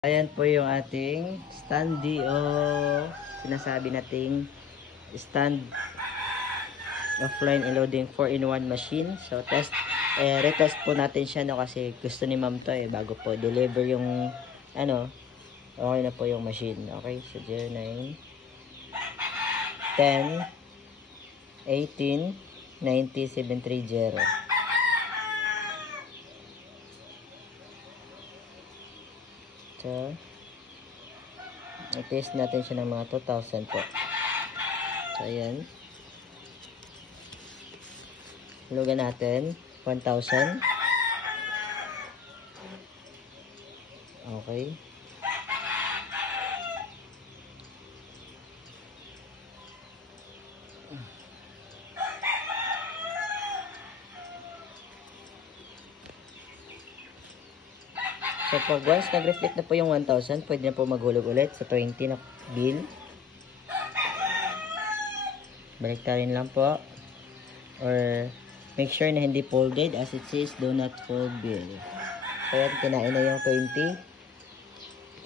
Ayan po yung ating standee o sinasabi nating stand offline loading 4-in-1 machine. So retest po natin siya no, kasi gusto ni ma'am to bago po deliver yung okay na po yung machine. Okay, so 09 10 18 90 730. So, i-test natin siya ng mga 2,000 po. So, ayan. Hulugan natin. 1,000. Okay. So, pag once nag-reflect na po yung 1,000, pwede na po maghulog ulit sa 20 na bill. Balik rin lang po. Or, make sure na hindi folded as it says, do not fold bill. So, yan, kinain na yung 20.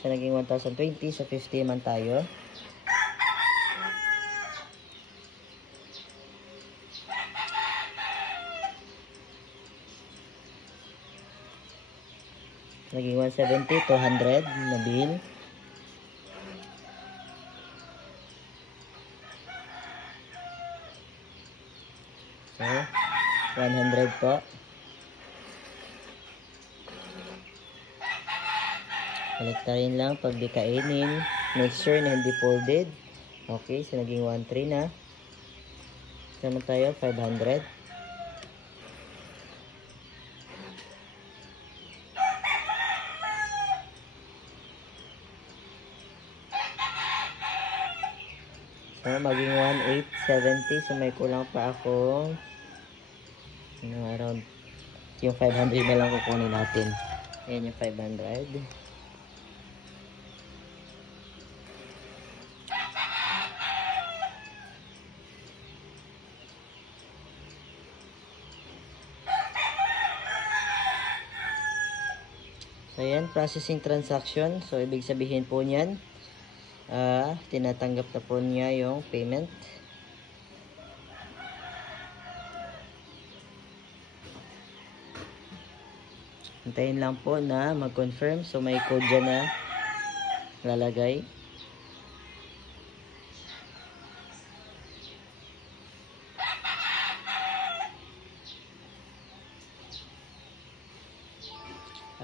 So, naging 1,020. So, 50 man tayo. Naging 170, 200 na bill. So, 100 po. Baliktarin lang pag di kainin. Make sure na hindi folded. Okay, so naging 1,3 na. Sama tayo, 500. So, maging 1,870. So, may kulang pa ako. Around yung 500 na lang kukunin natin. Ayan yung 500. So, ayan. Processing transaction. So, ibig sabihin po niyan, tinatanggap na po niya yung payment. Hintayin lang po na mag-confirm. So, may code dyan na lalagay.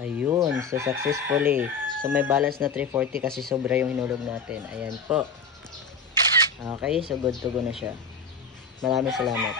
Ayun. So, successfully. So, may balance na 340 kasi sobra yung hinulog natin. Ayan po. Okay. So, good to go na siya. Maraming salamat.